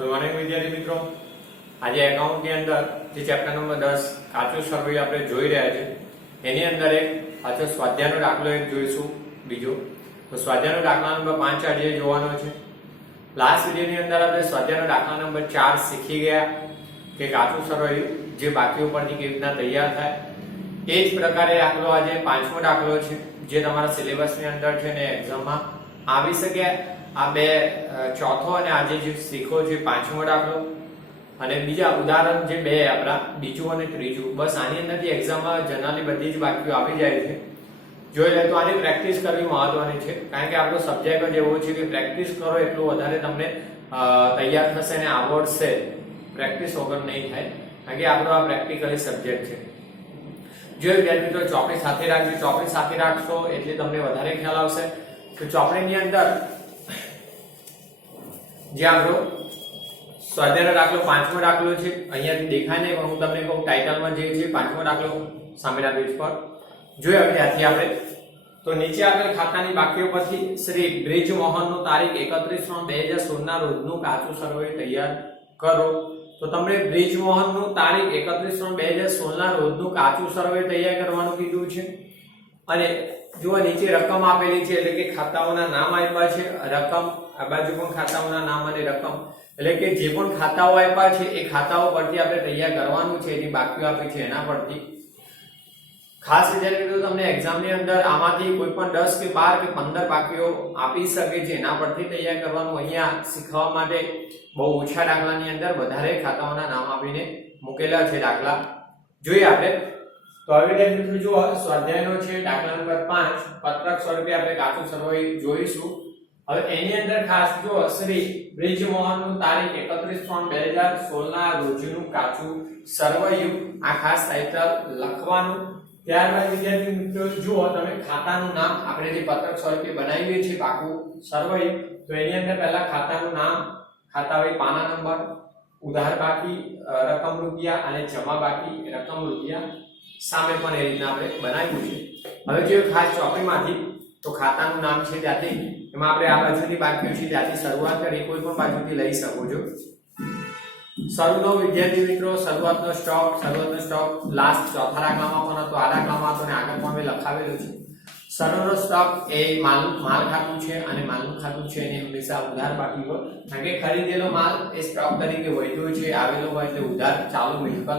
Good morning વિદ્યાર્થી મિત્રો, આજે એકાઉન્ટની અંદર જે ચેપ્ટર નંબર દસ, કાચું સર્વે આપણે જોઈ રહ્યા છે એની અંદર એક પાછો સ્વાધ્યાયનો દાખલો એક જોઈશું બીજો. તો સ્વાધ્યાયનો દાખલા નંબર પાંચ આજે જોવાનો છે. લાસ્ટ વિડીયોની અંદર આપણે સ્વાધ્યાયનો દાખલા નંબર ચાર શીખી ગયા કે કાચું સર્વે જે બાકીઓ પરથી કેવી રીતના તૈયાર થાય. એ જ પ્રકારે દાખલો આજે પાંચમો દાખલો છે, જે તમારા સિલેબસની અંદર છે ને એક્ઝામમાં આવી શકે આ બે ચોથો અને આજે જે શીખો છે પાંચમો દાખલો. અને બીજા ઉદાહરણ જે બે આપણા, બીજું અને ત્રીજું. બસ આની અંદરથી એક્ઝામમાં જનરલી બધી જ વાક્યો આવી જાય છે. જોઈ લે તો આની પ્રેક્ટિસ કરવી મહત્વની છે. કારણ કે આપણો સબ્જેક્ટ જ એવો છે કે પ્રેક્ટિસ કરો એટલું વધારે તમને તૈયાર થશે અને આવડશે. પ્રેક્ટિસ વગર નહીં થાય. કારણ કે આપણો આ પ્રેક્ટિકલી સબ્જેક્ટ છે. જો વિદ્યાર્થી મિત્રો, ચોપડી સાથે રાખજો. ચોપડી સાથે રાખશો એટલે તમને વધારે ખ્યાલ આવશે. તો ચોપડીની અંદર જે આપણો સ્વાધ્યાયનો દાખલો પાંચમો દાખલો છે. અહીંયાથી દેખાય નહીં, પણ હું તમને કહું ટાઇટલમાં જે છે, પાંચમો દાખલો સામેના પેજ પર જોયો હવે ત્યાંથી આપણે તો નીચે આપેલ ખાતાની બાકીઓ પરથી શ્રી બ્રિજમોહનનું તારીખ એકત્રીસ ત્રણ બે હજાર સોળના રોજનું કાચું સર્વે તૈયાર કરો. તો તમને બ્રિજમોહનનું તારીખ એકત્રીસ ત્રણ બે હજાર સોળના રોજનું કાચું સર્વે તૈયાર કરવાનું કીધું છે. અને જુઓ નીચે રકમ આપેલી છે, એટલે કે ખાતાઓના નામ આપ્યા છે. રકમ આ બાજુ પણ ખાતાઓના નામ અને રકમ. એટલે કે જે પણ ખાતાઓ આપ્યા છે, એ ખાતાઓ પરથી આપણે તૈયાર કરવાનું છે, એની બાકીઓ આપી છે એના પરથી. ખાસ મિત્રો તમને એક્ઝામની અંદર આમાંથી કોઈ પણ દસ કે બાર કે પંદર બાકીઓ આપી શકે છે, એના પરથી તૈયાર કરવાનું. અહીંયા શીખવા માટે બહુ ઓછા દાખલાની અંદર વધારે ખાતાઓના નામ આપીને મૂકેલા છે દાખલા. જોઈએ આપણે. તો આવી રીતે મિત્રો જુઓ સ્વાધ્યાયનો છે, દાખલા નંબર પાંચ, પત્રક સ્વરૂપે આપણે કાચું સર્વે જોઈશું. હવે એની અંદર ખાસ જો શ્રી બ્રિજમોહનનું તારીખ એકત્રીસ ત્રણ બે હજાર સોળના રોજનું કાચું સર્વયુગ, આ ખાસ ટાઇટલ લખવાનું. ત્યારબાદ વિદ્યાર્થી મિત્રો, જુઓ તમે ખાતાનું નામ. આપણે જે પત્રક સ્વરૂપે બનાવીએ છીએ પાકું સર્વયુગ, તો એની અંદર પહેલા ખાતાનું નામ, ખાતા હોય પાના નંબર, ઉધાર બાકી રકમ રૂપિયા અને જમા બાકી રકમ રૂપિયા સામે પણ એ રીતના આપણે બનાવ્યું છે. હવે જો ખાસ ચોપડીમાંથી, તો ખાતાનું નામ છે ત્યાંથી એમાં આપણે આ બાજુની બાકીઓ છે ત્યાંથી શરૂઆત કરી, કોઈ પણ બાજુથી લઈ શકો છો. શરૂનો વિદ્યાર્થી મિત્રો, શરૂઆતનો સ્ટોક શરૂઆતનો સ્ટોક લાસ્ટ ચોથા દાખલામાં પણ હતો આ દાખલામાં હતો અને આગળ પણ મેં લખાવેલું છે. શરૂનો સ્ટોક એ માલ માલ ખાતું છે અને માલનું ખાતું છે એને હંમેશા ઉધાર બાકી હોય કારણ કે ખરીદેલો માલ એ સ્ટોક તરીકે વધ્યો છે, આવેલો હોય એટલે ઉધાર ચાલુ મિલકત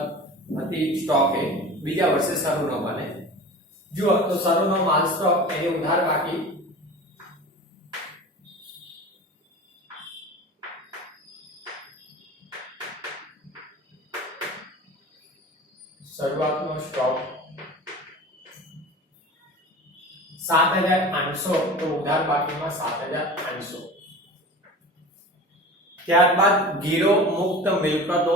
હતી સ્ટોક એ. બીજા વર્ષે શરૂનો બને. જુઓ, તો શરૂનો માલ સ્ટોક એને ઉધાર બાકી શરૂઆતનો સ્ટોક સાત હજાર આઠસો તો ઉધાર બાકીમાં સાત હજાર આઠસો ત્યારબાદ ગીરો મુક્ત મિલકતો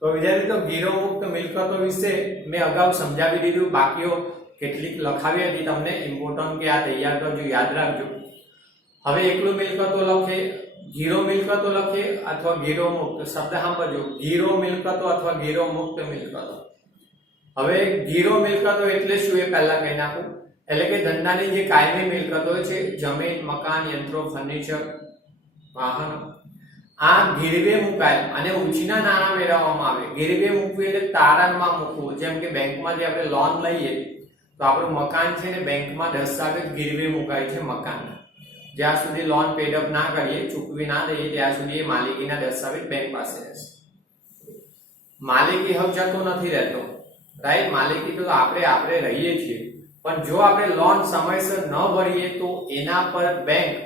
તો વિદ્યાર્થી તો ગીરો મુક્ત મિલકતો વિશે મેં અગાઉ સમજાવી દીધું બાકીઓ કેટલીક લખાવી હતી તમને. ઇમ્પોર્ટન્ટ કે આ તૈયાર કરજો, યાદ રાખજો. હવે એકલું મિલકતો લખે, ગીરો મિલકતો લખે અથવા ગીરો મુક્ત શબ્દ સાંભળજો. ગીરો મિલકતો અથવા ગીરો મુક્ત મિલકતો. હવે ગીરો મિલકતો એટલે શું એ પહેલા કહી નાખું? એટલે કે ધંધાની જે કાયમી મિલકતો છે જમીન, મકાન, યંત્રો ફર્નિચર વાહનો. આ ગીરવે મુકાય અને ઉછીના નાણાં મેળવવામાં આવે. ગીરવે મૂકવું એટલે તારણમાં મૂકવું. જેમ કે બેંકમાં જે આપણે લોન લઈએ, તો આપણું મકાન છે ને બેંકમાં દસ્તાવેજ ગીરવે મુકાય છે મકાન જ્યાં સુધી લોન પેડઅપ ના કરીએ, ચૂકવી ના દઈએ, ત્યાં સુધી એ માલિકીના દસ્તાવેજ બેંક પાસે રહેશે. માલિકી હક જતો નથી રહેતો. રાઈટ માલિકી તો આપણે આપણે રહીએ છીએ. પણ જો આપણે લોન સમયસર ન ભરીએ તો એના પર બેંક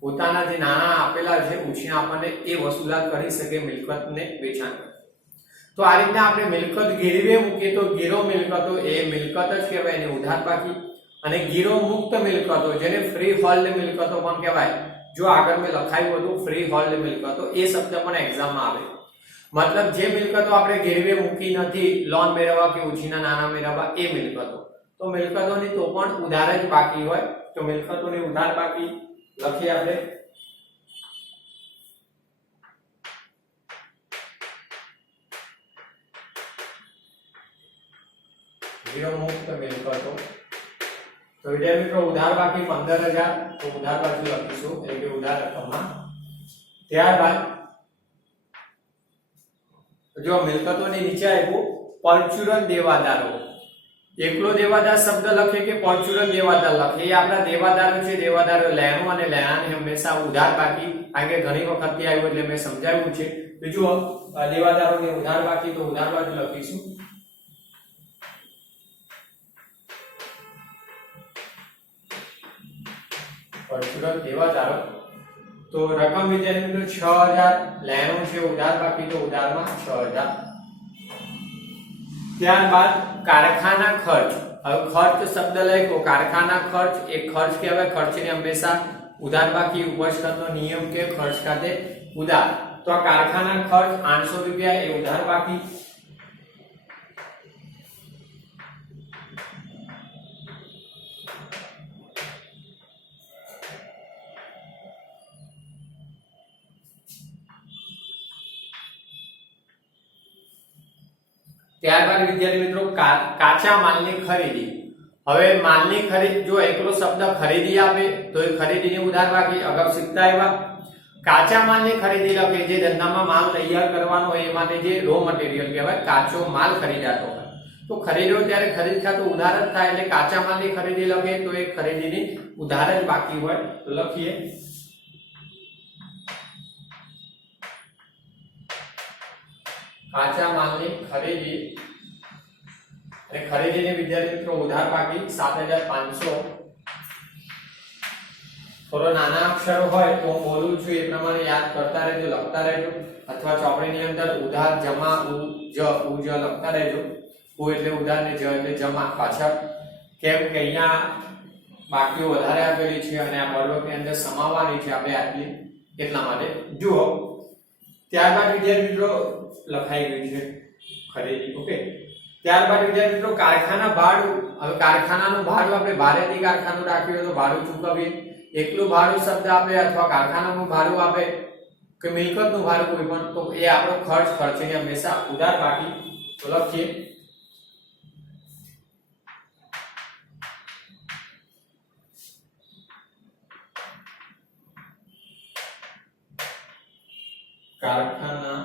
પોતાના જે નાણાં આપેલા છે, ઉછીના આપણને એ વસૂલાત કરી શકે મિલકતને વેચાણ તો આ રીતના આપણે મિલકત ગીરવે મૂકીએ તો ગીરો મિલકતો, એ મિલકત જ કહેવાય, એને ઉધાર બાકી. અને ગીરો મુક્ત મિલકતો, જેને ફ્રી હોલ્ડ મિલકતો પણ કહેવાય. જો આગળ મેં લખાયું હતું ફ્રી હોલ્ડ મિલકતો, એ શબ્દ પણ એક્ઝામમાં આવે. મતલબ જે મિલકતો આપણે ગેરવે મૂકી નથી, લોન મેળવવા કે ઉછીના નાના મેળવવા, એ મિલકતો. તો મિલકતોની તો પણ ઉધાર જ બાકી હોય. તો મિલકતોની ઉધાર બાકી લખીએ આપણે. મિલકતો. તો ઉધાર બાકી પંદર હજાર. તો ઉધાર બાજુ લખીશું. એટલે કે ઉધાર રકમમાં. ત્યારબાદ જો મિલકતોની નીચે આવ્યું પરચુરન દેવાદારો. એકલો દેવાદાર શબ્દ લખે કે પરચુરન દેવાદાર લખે? એ આપણા દેવાદારો છે, દેવાદારો લેણું અને લેણાને હંમેશા ઉધાર બાકી. કે ઘણી વખતથી આવ્યું એટલે મેં સમજાવ્યું છે. તો જુઓ દેવાદારોને ઉધાર બાકી, તો ઉધાર બાકી લખીશું. પરચુરન દેવાદારો. તો રકમ વિદ્યાર્થી મિત્રો છ હજાર લેણું છે ઉધાર, બાકી તો ઉધારમાં છ હજાર. ત્યારબાદ કારખાના ખર્ચ. હવે ખર્ચ શબ્દ લખ્યો કારખાના ખર્ચ, એ ખર્ચ કહેવાય ખર્ચને હંમેશા ઉધાર, બાકી ઉપજખતનો નિયમ કે ખર્ચ ખાતે ઉધાર. તો આ કારખાના ખર્ચ 800 રૂપિયા, એ ઉધાર, બાકી ત્યારબાદ વિદ્યાર્થી મિત્રો કાચા માલની ખરીદી. હવે માલની ખરીદ જો એકલો શબ્દ ખરીદી આપે, તો એ ખરીદીની ઉધાર બાકી. અગાઉ શીખતા આવ્યા. કાચા માલની ખરીદી લખે, જે ધંધામાં માલ તૈયાર કરવાનો હોય એ માટે જે રો મટીરિયલ કહેવાય, કાચો માલ ખરીદાતો હોય. તો ખરીદ્યો ત્યારે ખરીદ ખાતું જ થાય, એટલે કાચા માલની ખરીદી લખે, તો એ ખરીદીની ઉધાર જ બાકી હોય. તો લખીએ. કાચા માલની ખરીદી અને ખરીદીને વિદ્યાર્થી મિત્રો ઉધાર બાકી સાત હજાર પાંચસો. થોડો નાના અક્ષરો હોય તો હું બોલું છું, એ પ્રમાણે યાદ કરતા રહેજો, લખતા રહેજો, અથવા ચોપડીની અંદર ઉધાર, જમા, ઉ, જ ઉ, જ લખતા રહેજો. ઉ એટલે ઉધાર ને જ એટલે જમા પાછળ કેમ કે અહીંયા બાકીઓ વધારે આપેલી છે અને આ બળવકની અંદર સમાવવાની છે, આપણે આટલી એટલા માટે. જુઓ. ત્યારબાદ વિદ્યાર્થી મિત્રો લખાઈ ગયું છે ખરીદી ઓકે? ત્યારબાદ વિદ્યાર્થી મિત્રો કારખાના ભાડું, હવે કારખાનાનું ભાડું આપણે ભારેથી કારખાનું રાખ્યું તો ભાડું ચૂકવીએ. એકલું ભાડું શબ્દ આપે અથવા કારખાનાનું ભાડું આપે કે મિલકતનું ભાડું કોઈ પણ, તો એ આપણો ખર્ચ ખર્ચની હંમેશા ઉધાર બાકી તો લખીએ. કારખાના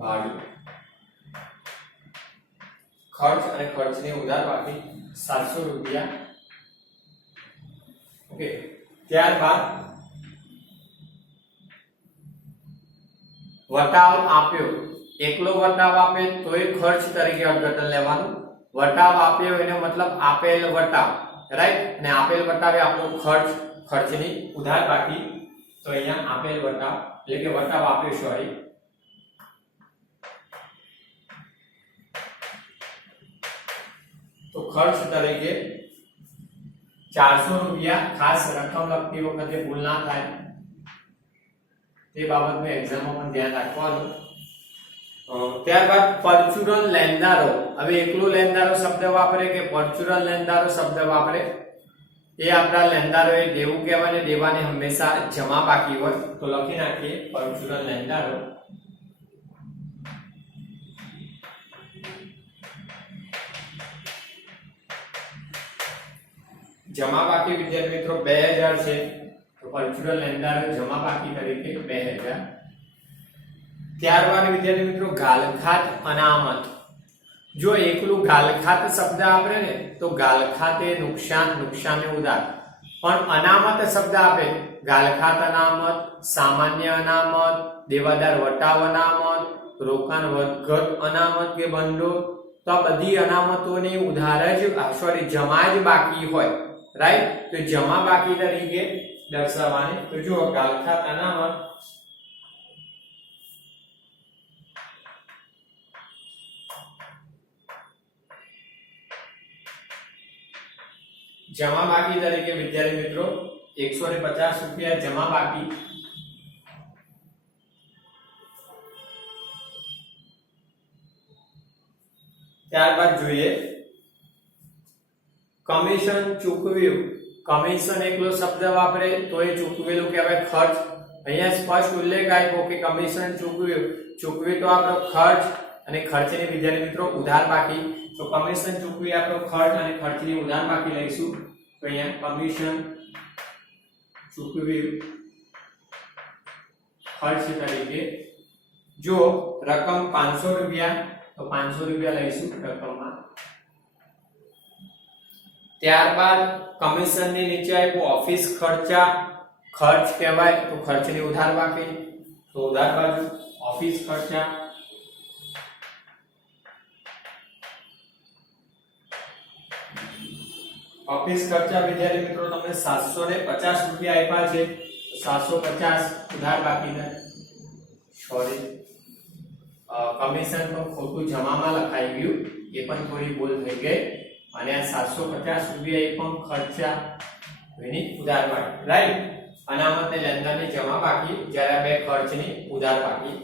ભાડું. ખર્ચ અને ખર્ચની ઉધાર બાકી સાતસો રૂપિયા. ઓકે, ત્યારબાદ વટાવ આપ્યો. એકલો વટાવ આપે તોય ખર્ચ તરીકે અર્થઘટન લેવાનું. વટાવ આપ્યો એનો મતલબ આપેલ વટાવ રાઈટ અને આપેલ વટાવે આપણો ખર્ચ, ખર્ચની ઉધાર બાકી. તો અહીંયા આપેલ વટાવ એટલે કે વટાવ આપ્યો સોરી તો ખર્ચ તરીકે ચારસો રૂપિયા ખાસ રકમ લખતી વખતે ભૂલ ના થાય તે બાબતનું એક્ઝામમાં પણ ધ્યાન રાખવાનું અ, ત્યારબાદ પરચુરન લેણદારો હવે એકલો લેણદારો શબ્દ વાપરે કે પરચુરન લેણદારો શબ્દ વાપરે એ આપણા લેણદારો એ દેવું કહેવાય ને દેવાને હંમેશા જમા બાકી હોય. તો લખી નાખીએ પરચુરન લેણદારો જમા બાકી વિદ્યાર્થી મિત્રો, બે હજાર છે. તો પરચુરલ લેણદારો જમા બાકી તરીકે બે હજાર. ત્યારબાદ વિદ્યાર્થી મિત્રો, ગાલખાત અનામત. જો એકલું ગાલખાત શબ્દ આપે ને, તો ગાલખાતે નુકસાન નુકસાન ઉદાર પણ અનામત શબ્દ આપે. ગાલખાત અનામત, સામાન્ય અનામત, દેવાદાર વટાવ અનામત, રોકાણ વધઘટ અનામત કે ભંડોળ. તો આ બધી અનામતોની ઉધાર જ સોરી જમા જ બાકી હોય. રાઈટ તો જમા બાકી તરીકે દર્શાવવાની. તો જુઓ ગાલખાત અનામત જમા બાકી તરીકે, વિદ્યાર્થી મિત્રો, એકસો ને પચાસ રૂપિયા જમા બાકી. ત્યારબાદ જોઈએ. કમિશન ચૂકવ્યું. કમિશન એકલો શબ્દ વાપરે તો એ ચૂકવેલું કહેવાય ખર્ચ. અહીંયા સ્પષ્ટ ઉલ્લેખ આપ્યો કે કમિશન ચૂકવ્યું. ચૂકવ્યું તો આપણો ખર્ચ અને ખર્ચની વિદ્યાર્થી મિત્રો ઉધાર બાકી. તો કમિશન ચૂકવી આપણો ખર્ચ અને ખર્ચની ઉધાર બાકી લઈશું, તો અહીંયા કમિશન ચૂકવ્યું ખર્ચ તરીકે જો રકમ પાંચસો રૂપિયા, તો પાંચસો રૂપિયા લઈશું રકમમાં. ત્યારબાદ કમિશનની નીચે આપ્યું ઓફિસ ખર્ચા, ખર્ચ કહેવાય, તો ખર્ચની ઉધાર બાકી. તો ઉધાર બાજુ ઓફિસ ખર્ચા ઓફિસ ખર્ચા વિદ્યાર્થી મિત્રો તમને સાતસો ને પચાસ રૂપિયા આપ્યા છે. સાતસો પચાસ ઉધાર બાકીના. સોરી કમિશન તો ખોટું જમામાં લખાઈ ગયું. એ પણ થોડી ભૂલ થઈ ગઈ. અને આ સાતસો પચાસ રૂપિયા એ પણ ખર્ચા એની ઉધાર બાકી રાઈટ અનામત ને લેનદારની જમા બાકી. જ્યારે બે ખર્ચની ઉધાર બાકી.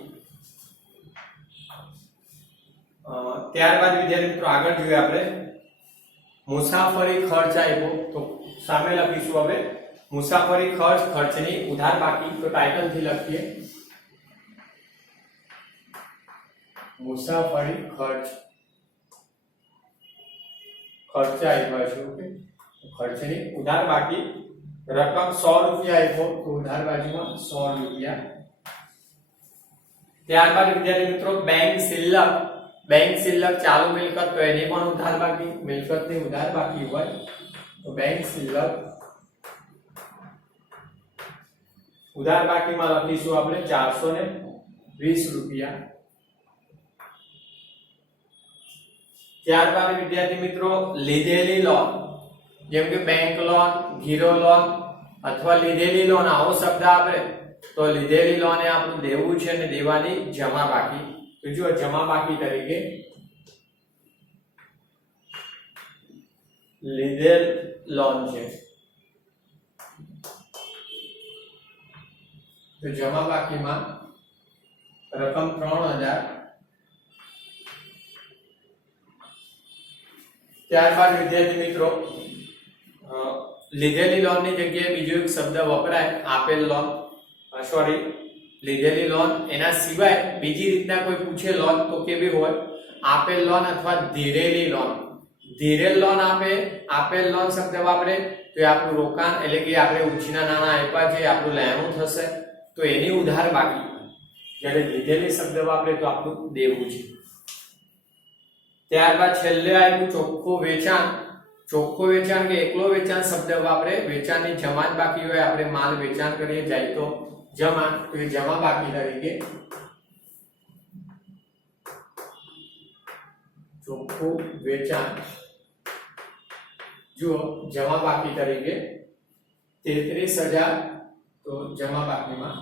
ત્યારબાદ વિદ્યાર્થી મિત્રો આગળ જોઈએ આપણે. મુસાફરી ખર્ચ આપ્યો. તો સામે લખીશું હવે. મુસાફરી ખર્ચ, ખર્ચની ઉધાર બાકી. તો ટાઇટલથી લખીએ. મુસાફરી ખર્ચ. ખર્ચ આપ્યા છે, ઓકે? ખર્ચની ઉધાર બાકી. રકમ સો રૂપિયા આપ્યો. તો ઉધાર બાજુમાં સો રૂપિયા. ત્યારબાદ વિદ્યાર્થી મિત્રો બેંક શિલ્લક બેંક શિલ્લક ચાલુ મિલકત તો એની પણ ઉધાર બાકી, મિલકતની ઉધાર બાકી હોય તો બેંક શિલ્લક ઉધાર બાકીમાં લખીશું આપણે ચારસો ને વીસ રૂપિયા. ત્યારબાદ વિદ્યાર્થી મિત્રો, લીધેલી લોન જેમ કે બેંક લોન ગીરો લોન અથવા લીધેલી લોન આવો શબ્દ આપણે, તો લીધેલી લોન એ આપણું દેવું છે અને દેવાની જમા બાકી. તો જુઓ જમા બાકી તરીકે લીધેલ લોન છે. તો જમા બાકીમાં રકમ ત્રણ હજાર. ત્યારબાદ વિદ્યાર્થી મિત્રો લીધેલી લોનની જગ્યાએ બીજો એક શબ્દ વપરાય, આપેલ લોન. સોરી લીધેલી લોન એના સિવાય બીજી રીતના કોઈ પૂછે લોન તો કેવી હોય, આપેલ લોન અથવા ધીરેલી લોન ધીરેલ લોન આપે, આપેલ લોન શબ્દ વાપરે, તો એ આપણું રોકાણ એટલે કે આપણે ઉછીના નાણાં આપ્યા છે, એ આપણું લેણું થશે. તો એની ઉધાર બાકી. જ્યારે લીધેલી શબ્દ વાપરે તો આપણું દેવું છે. ત્યારબાદ છેલ્લે આવ્યું ચોખ્ખું વેચાણ. ચોખ્ખું વેચાણ કે એકલો વેચાણ શબ્દ વાપરે, વેચાણની જમા જ બાકી હોય, આપણે માલ વેચાણ કરીએ, જાય તો જમા તો એ જમા બાકી તરીકે ચોખ્ખું વેચાણ જુઓ જમા બાકી તરીકે તેત્રીસ હજાર તો જમા બાકીમાં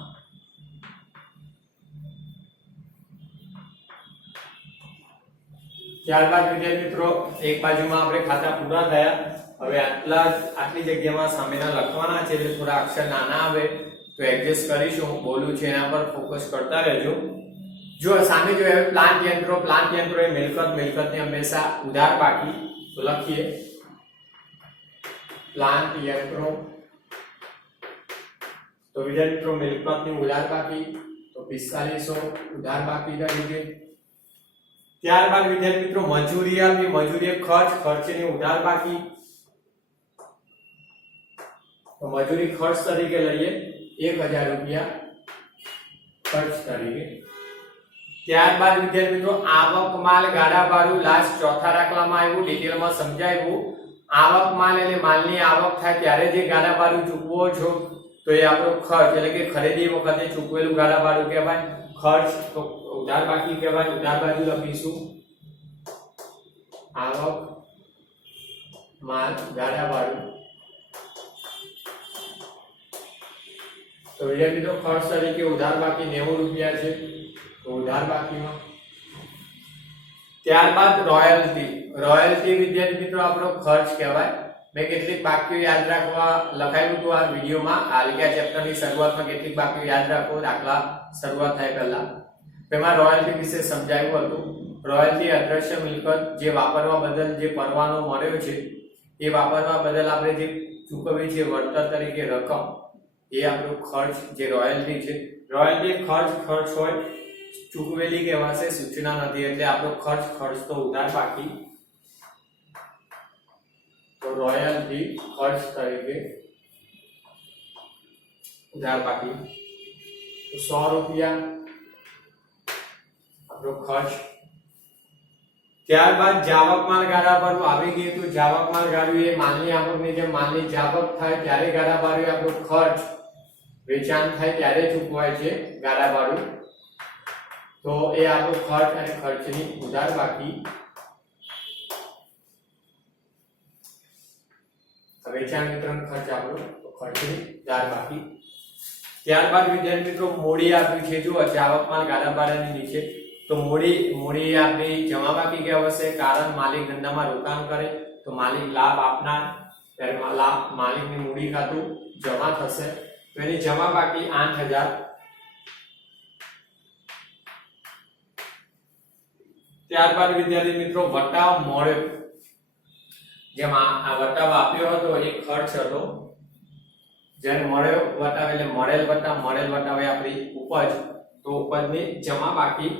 ત્યારબાદ વિદ્યાર્થી મિત્રો, એક બાજુમાં આપણે ખાતા પૂરા થયા. હવે આટલા આટલી જગ્યામાં સામેના લખવાના છે એટલે થોડા અક્ષર નાના આવે. તો એડજસ્ટ કરીશું, હું બોલું છું, એના પર ફોકસ કરતા રહેજો. જો સામે જો હવે પ્લાન્ટ યંત્રો પ્લાન્ટ યંત્રો એ મિલકત, મિલકતની હંમેશા ઉધાર બાકી તો લખીએ. પ્લાન્ટ યંત્રો તો વિદ્યાર્થી મિત્રો, મિલકતની ઉધાર બાકી તો પિસ્તાલીસો ઉધાર બાકી તરીકે ત્યારબાદ વિદ્યાર્થી મિત્રો, મજૂરી આપી મજૂરી એ ખર્ચ, ખર્ચની ઉધાર બાકી. તો મજૂરી ખર્ચ તરીકે લઈએ. એક હજાર રૂપિયા ખર્ચ તરીકે. ત્યારબાદ વિદ્યાર્થી મિત્રો આવક માલ ગાડા ભાડું લાસ્ટ ચોથા દાખલામાં આવ્યું. ડિટેલમાં સમજાવ્યું. આવક માલ એટલે માલની આવક થાય ત્યારે જે ગાડા ભાડું ચૂકવો છો, તો એ આપણો ખર્ચ, એટલે કે ખરીદી વખતે ચૂકવેલું ગાડા ભાડું કહેવાય. ખર્ચ, તો ઉધાર બાકી કહેવાય. ઉધાર બાજુ લખીશું. આવક માલ ગાડા ભાડું તો વિદ્યાર્થી મિત્રો, ખર્ચ તરીકે ઉધાર બાકી નેવું રૂપિયા છે. તો ઉધાર બાકીમાં. ત્યારબાદ રોયલ્ટી. રોયલ્ટી વિદ્યાર્થી મિત્રો, આપણો ખર્ચ કહેવાય. મેં કેટલીક બાકીઓ યાદ રાખવા લખાયું હતું આ વિડીયોમાં. આલિકા ચેપ્ટરની શરૂઆતમાં કેટલીક બાકીઓ યાદ રાખો. દાખલા શરૂઆત થાય પહેલા. તેમાં રોયલ્ટી વિશે સમજાવ્યું હતું. રોયલ્ટી અદ્રશ્ય મિલકત જે વાપરવા બદલ જે પરવાનો મળ્યો છે, એ વાપરવા બદલ આપણે જે ચૂકવીએ છીએ વળતર તરીકે રકમ એ આપણું ખર્ચ જે રોયલ્ટી છે રોયલ્ટી ખર્ચ ખર્ચ હોય, ચૂકવેલી કહેવાશે સૂચના નથી, એટલે આપણો ખર્ચ ખર્ચ તો ઉધાર બાકી. તો રોયલ્ટી ખર્ચ તરીકે ઉધાર બાકી. તો સો રૂપિયા આપણો ખર્ચ. ત્યારબાદ જાવક માલ ગાળા પર આવી ગયું તો જાવક માલ ગાળું એ માલની આવકની જેમ માલની જાવક થાય, ત્યારે ગાળા ભાડું આપણો ખર્ચ વેચાણ થાય ત્યારે ચૂકવાય છે ગાળા ભાડું તો એ આપણો ખર્ચ અને ખર્ચની ઉધાર બાકી. વેચાણ વિતરણ ખર્ચ આપણો ખર્ચની ઉધાર બાકી. ત્યારબાદ વિદ્યાર્થી મિત્રો, મૂડી આપ્યું છે જો આવકમાં માલ ગાળા ભાડાની નીચે. તો મૂડી મૂડી આપણી જમા બાકી કહેવાશે કારણ માલિક ધંધામાં રોકાણ કરે, તો માલિક લાભ આપનાર. ત્યારે લાભ માલિકની મૂડી ખાતું જમા થશે. તો એની જમા બાકી આઠ હજાર. ત્યારબાદ વિદ્યાર્થી મિત્રો, વટાવ મળ્યો જેમાં આ વટાવ આપ્યો હતો, એ ખર્ચ હતો. જ્યારે મળ્યો વટાવ એટલે મળેલ વટાવ, મળેલ વટાવે આપણી ઉપજ. તો ઉપજની જમા બાકી.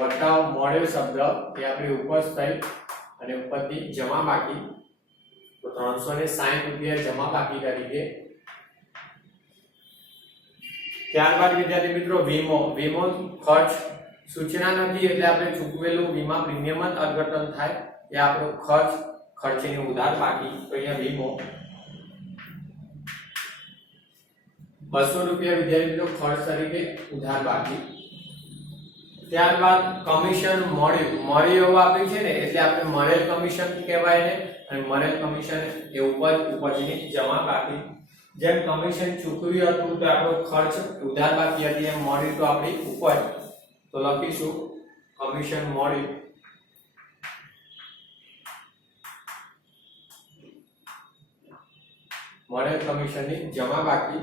વટાવ મળેલ શબ્દ એ આપણી ઉપજ થઈ અને ઉપજની જમા બાકી. તો ત્રણસો ને સાઠ રૂપિયા જમા બાકી તરીકે ત્યારબાદ વિદ્યાર્થી મિત્રો, વીમો. વીમો ખર્ચ સૂચના નથી એટલે આપણે ચૂકવેલું વીમા પ્રીમિયમ જ અર્થઘટન થાય. એ આપણો ખર્ચ, ખર્ચની ઉધાર બાકી. તો અહીંયા વીમો. બસો રૂપિયા વિદ્યાર્થી મિત્રો ખર્ચ તરીકે ઉધાર બાકી. ત્યારબાદ કમિશન મળ્યું મળ્યું એવું આપ્યું છે ને, એટલે આપણે મળેલ કમિશન કહેવાય ને અને મળેલ કમિશન એ ઉપજ ઉપજની જમા બાકી. જેમ કમિશન ચૂકવ્યું હતું તો આપણો ખર્ચ ઉધાર બાકી હતી, એમ મળ્યું તો આપણી ઉપજ તો લખીશું, કમિશન મળ્યું મળેલ કમિશનની જમા બાકી.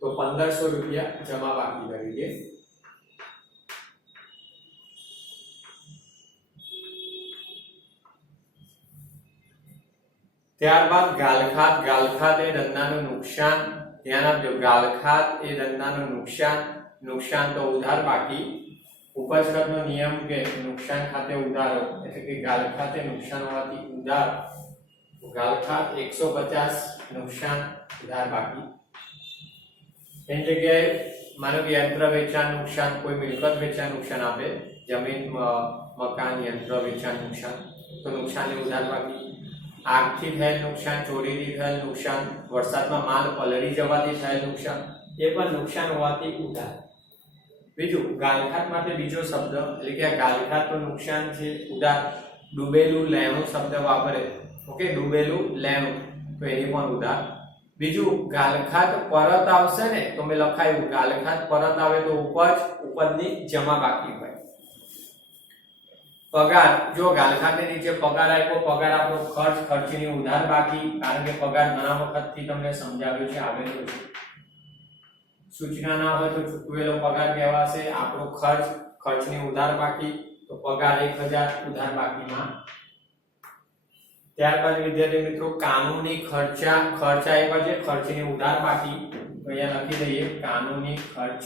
તો પંદરસો રૂપિયા જમા બાકી તરીકે ત્યારબાદ ગાલખાત ગાલખાત એ ધંધાનું નુકસાન. ધ્યાન આપજો ગાલખાત એ ધંધાનું નુકસાન. નુકસાન તો ઉધાર બાકી. ઉપજરતનો નિયમ કે નુકસાન ખાતે ઉધારો. એટલે કે ગાલખાતે નુકસાન હોવાથી ઉધાર. ગાલખાત એકસો પચાસ, નુકસાન, ઉધાર બાકી. એની જગ્યાએ માનો કે યંત્ર વેચાણ નુકસાન, કોઈ મિલકત વેચાણ નુકસાન આપે. જમીન, મ- મકાન, યંત્ર વેચાણ નુકસાન. તો નુકસાનની ઉધાર બાકી. આગથી થયેલ નુકસાન, ચોરીથી થયેલ નુકસાન, વરસાદમાં માલ પલળી જવાથી થયેલ નુકસાન, એ પણ નુકસાન હોવાથી ઉધાર. બીજું, ગાલખાત માટે બીજો શબ્દ, એટલે કે આ ગાલખાત તો નુકસાન છે, ઉધાર. ડૂબેલું લેણું શબ્દ વાપરે. ઓકે, ડૂબેલું લેણું, તો એની પણ ઉધાર. બીજું, ગાલખાત પરત આવશે ને, તો મેં લખાયું, ગાલખાત પરત આવે તો ઉપજ, ઉપજની જમા બાકી હોય. પગાર, જો ગાલખાને નીચે પગાર આપ્યો, પગાર આપણો ખર્ચ, ખર્ચની ઉધાર બાકી, કારણ કે પગાર ઘણા વખતથી તમને સમજાવ્યું છે આવેલું છે. સૂચના ના હોય તો ચૂકવેલો પગાર કહેવાશે, આપણો ખર્ચ, ખર્ચની ઉધાર બાકી, તો પગાર એક હજાર, ઉધાર બાકીમાં. ત્યારબાદ વિદ્યાર્થી મિત્રો, કાનૂની ખર્ચા ખર્ચા આપ્યા છે, ખર્ચની ઉધાર બાકી અહીંયા લખી દઈએ, કાનૂની ખર્ચ.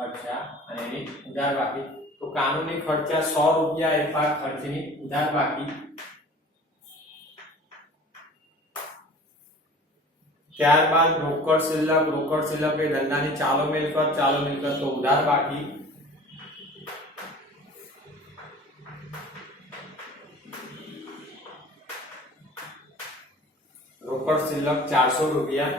ખર્ચા અને એની ઉધાર બાકી. તો કાનૂની ખર્ચા સો રૂપિયા આપ્યા ખર્ચની ઉધાર બાકી. ત્યારબાદ રોકડ શિલ્લક રોકડ શિલ્લક એ ધંધાની ચાલુ મિલકત ચાલુ મિલકત તો ઉધાર બાકી. રોકડ શિલ્લક ચારસો રૂપિયા.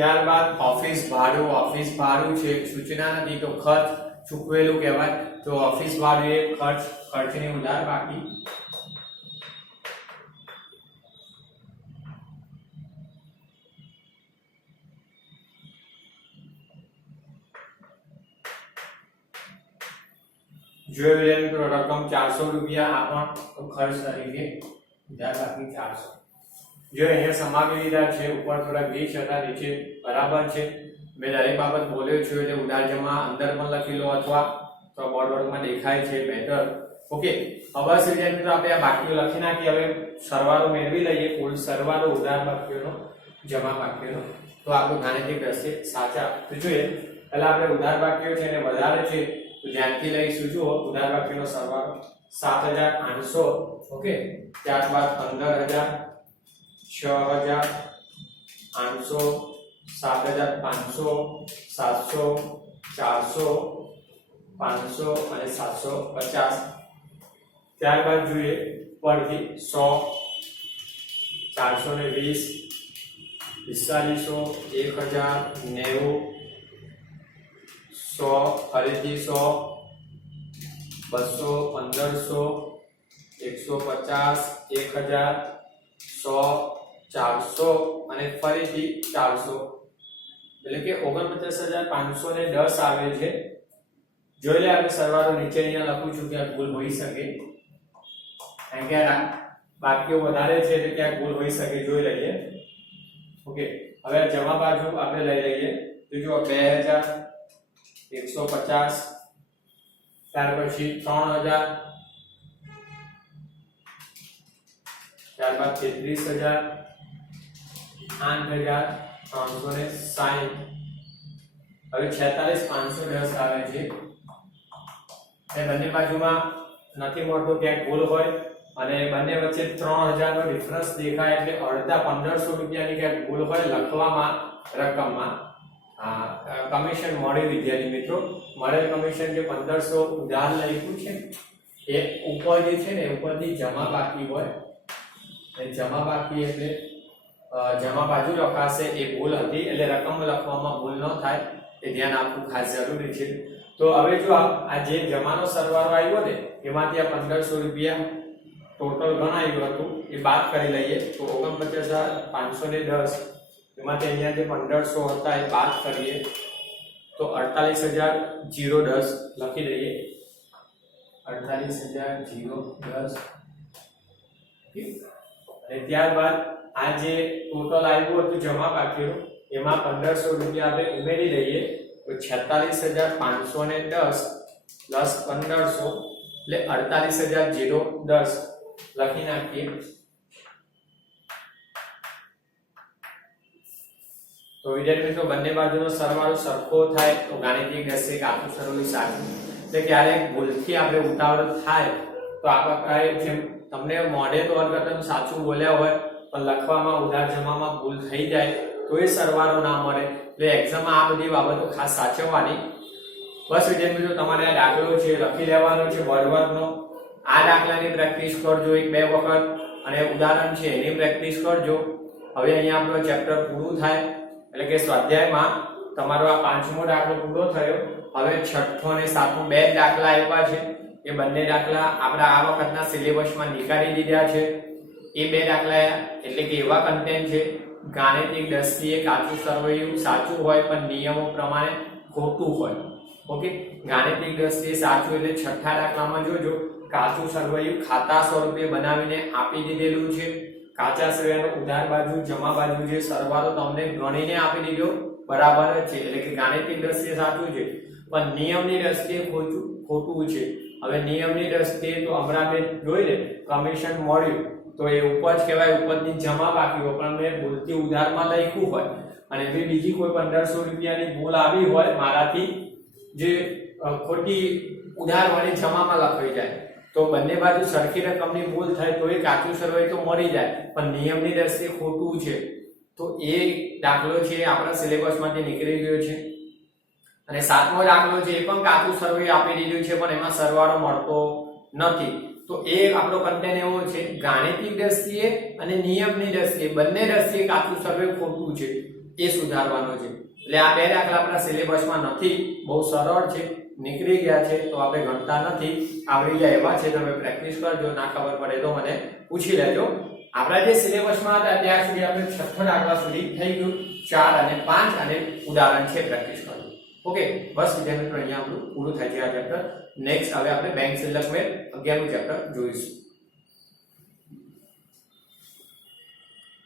ત્યારબાદ ઓફિસ ભાડું ઓફિસ ભાડું છે, સૂચના નથી તો ખર્ચ ચૂકવેલું કહેવાય. તો ઓફિસ ભાડું એ ખર્ચ, ખર્ચની ઉધાર બાકી. જોઈ મિત્રો રકમ ચારસો રૂપિયા આ પણ તો ખર્ચ તરીકે ઉધાર બાકી ચારસો. જો અહીંયા સમાવી લીધા છે, ઉપર થોડા વીસ હતા નીચે બરાબર છે. મેં દરેક બાબત બોલ્યો છું એટલે ઉધાર જમા અંદર પણ લખી લો અથવા તો બોર્ડ વર્કમાં દેખાય છે બેટર ઓકે હવે વિદ્યાર્થી મિત્રો આપણે આ બાકીઓ લખી નાખી. હવે સરવાળો મેળવી લઈએ, કુલ સરવાળો ઉધાર બાકીઓનો જમા બાકીઓનો તો આપણું ગાણિતિક રહેશે સાચા. તો જોઈએ, પહેલા આપણે ઉધાર બાકીઓ છે અને વધારે છે, તો ધ્યાનથી લઈશું. જુઓ ઉધાર બાકીનો સરવાળો સાત હજાર આઠસો. ઓકે ત્યારબાદ પંદર હજાર, છ હજાર આઠસો. સાત હજાર પાંચસો, સાતસો, ચારસો, પાંચસો અને સાતસો પચાસ. ત્યારબાદ જોઈએ પરથી સો, ચારસો ને વીસ, પિસ્તાલીસો, એક હજાર, નેવું, સો, ફરીથી સો, બસો, પંદરસો, એકસો પચાસ, એક હજાર, સો, ચારસો અને ફરીથી ચારસો. એટલે કે ઓગણપચાસ હજાર પાંચસો ને દસ આવે છે. જોઈ લે આપણે સરવાળો નીચે અહીંયા લખું છું ક્યાંક ભૂલ હોઈ શકે. કારણ કે આ બાકીઓ વધારે છે એટલે ક્યાંક ભૂલ હોઈ શકે. જોઈ લઈએ. ઓકે. હવે જમા બાજુ આપણે લઈ લઈએ. તો જો બે હજાર એકસો પચાસ. ત્યાર પછી ત્રણ હજાર. ત્યારબાદ તેત્રીસ હજાર. આઠ હજાર. ત્રણસો હવે છેતાલીસ પાંચસો દસ આવે છે. એ બંને બાજુમાં નથી મળતો ક્યાંક ભૂલ હોય અને બંને વચ્ચે ત્રણ હજારનો ડિફરન્સ દેખાય એટલે અડધા પંદરસો રૂપિયાની ક્યાંક ભૂલ હોય લખવામાં, રકમમાં. કમિશન મળે વિદ્યાર્થી મિત્રો. મળેલ કમિશન જે પંદરસો ઉધાર લખ્યું છે, એ ઉપર જે છે ને ઉપરની જમા બાકી હોય. એ જમા બાકી એટલે જમા બાજુ લખાશે એ ભૂલ હતી, એટલે રકમ લખવામાં ભૂલ ન થાય, એ ધ્યાન આપવું ખાસ જરૂરી છે. તો હવે જો આ જે જમાનો સરવાળો આવ્યો ને, એમાંથી આ પંદરસો રૂપિયા ટોટલ ગણાયું હતું, એ બાદ કરી લઈએ. તો ઓગણપચાસ હજાર પાંચસો ને દસ, એમાંથી અહીંયા જે પંદરસો હતા એ બાદ કરીએ. તો અડતાલીસ હજાર જીરો દસ લખી દઈએ. અડતાલીસ હજાર જીરો દસ. અને ત્યારબાદ આ જે ટોટલ આવ્યું હતું જમા બાકીનું એમાં પંદરસો રૂપિયા આપણે ઉમેરી દઈએ, તો છેતાલીસ હજાર પાંચસો ને દસ પ્લસ પંદરસો, એટલે અડતાલીસ હજાર જીરો દસ લખી નાખીએ. તો વિદ્યાર્થી મિત્રો, બંને બાજુનો સરવાળો સરખો થાય તો ગાણિતિક દ્રષ્ટિએ આખું સરવાળું સાચું એટલે ક્યારેક ભૂલથી આપણે ઉતાવળ થાય, તો આ પ્રકારે જેમ તમને મોડેલ તો અર્થઘટન સાચું બોલ્યા હોય લખવામાં ઉધાર જમામાં ભૂલ થઈ જાય તો એ સરવાળો ના મળે. એટલે એક્ઝામમાં આ બધી બાબતો ખાસ સાચવવાની. બસ વિદ્યાર્થી તમારે આ દાખલો છે લખી લેવાનો છે વર્ડવર્કનો આ દાખલાની પ્રેક્ટિસ કરજો એક બે વખત અને ઉદાહરણ છે એની પ્રેક્ટિસ કરજો. હવે અહીંયા આપણો ચેપ્ટર પૂરું થાય. એટલે કે સ્વાધ્યાયમાં તમારો આ પાંચમો દાખલો પૂરો થયો. હવે છઠ્ઠો અને સાતમો બે દાખલા આપ્યા છે. એ બંને દાખલા આપણા આ વખતના સિલેબસમાં નીકાળી દીધા છે. એ બે દાખલા એટલે કે એવા કન્ટેન્ટ છે, ગાણિતિક દ્રષ્ટિએ કાચું સરવૈયું સાચું હોય પણ નિયમો પ્રમાણે ખોટું હોય. ઓકે? ગાણિતિક દ્રષ્ટિએ સાચું એટલે છઠ્ઠા દાખલામાં જોજો. કાચું સરવૈયું ખાતા સ્વરૂપે બનાવીને આપી દીધેલું છે. કાચા સરવૈયાનો ઉધાર બાજુ, જમા બાજુ જે સરવાળો તમને ગણીને આપી દીધો, બરાબર જ છે. એટલે કે ગાણિતિક દ્રષ્ટિએ સાચું છે. પણ નિયમની દ્રષ્ટિએ ખોટું ખોટું છે. હવે નિયમની દ્રષ્ટિએ તો હમણાં મેં જોઈ લે કમિશન મળ્યું. તો એ ઉપજ કહેવાય ઉપજની જમા બાકી હોય, પણ મેં ભૂલથી ઉધારમાં લખ્યું હોય. અને બી બીજી કોઈ પંદરસો રૂપિયાની ભૂલ આવી હોય મારાથી, જે ખોટી ખોટી ઉધારવાળી જમામાં લખાઈ જાય. તો બંને બાજુ સરખી રકમની ભૂલ થાય તો એ કાચું સરવાઈ તો મળી જાય. પણ નિયમની દ્રષ્ટિએ ખોટું છે. તો એ દાખલો છે એ આપણા સિલેબસમાંથી નીકળી ગયો છે. અને સાતમો દાખલો છે એ પણ કાચું સરવાઈ આપી દીધું છે, પણ એમાં સરવાળો મળતો નથી. તો એ આપણો કન્ટેન્ટ એવો છે, ગાણિતિક દ્રષ્ટિએ અને નિયમની દ્રષ્ટિએ. બંને દ્રષ્ટિએ કાચું સર્વે ખોટું છે, એ સુધારવાનો છે. એટલે આ બે દાખલા આપણા સિલેબસમાં નથી, બહુ સરળ છે, નીકળી ગયા છે, તો આપણે ગણતા નથી. આવડી ગયા એવા છે, તમે પ્રેક્ટિસ કરજો, ના ખબર પડે તો મને પૂછી લેજો. આપણા જે સિલેબસમાં હતા, ત્યાં સુધી આપણે છઠ્ઠ દાખલા સુધી થઈ ગયું. ચાર અને પાંચ અને ઉદાહરણ છે પ્રેક્ટિસ કરજો ઓકે, બસ વિદ્યાર્થી અહીંયા આપણું પૂરું થાય છે આ ચેપ્ટર નેક્સ્ટ હવે આપણે બેંક સિલક મેં અગિયારનું ચેપ્ટર જોઈશું.